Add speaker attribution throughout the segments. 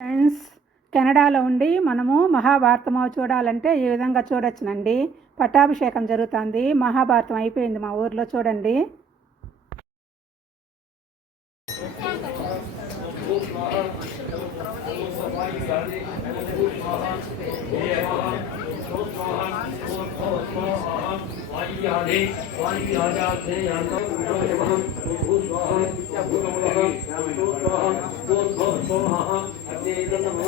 Speaker 1: Friends కెనడాలో ఉండి మనము మహాభారతం చూడాలంటే ఈ విధంగా చూడొచ్చునండి. పట్టాభిషేకం జరుగుతుంది. మహాభారతం అయిపోయింది మా ఊర్లో చూడండి.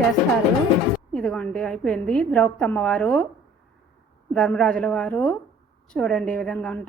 Speaker 1: చేస్తారు. ఇదిగోండి అయిపోయింది. ద్రౌపదమ్మ వారు ధర్మరాజుల వారు చూడండి ఈ విధంగా ఉంటారు.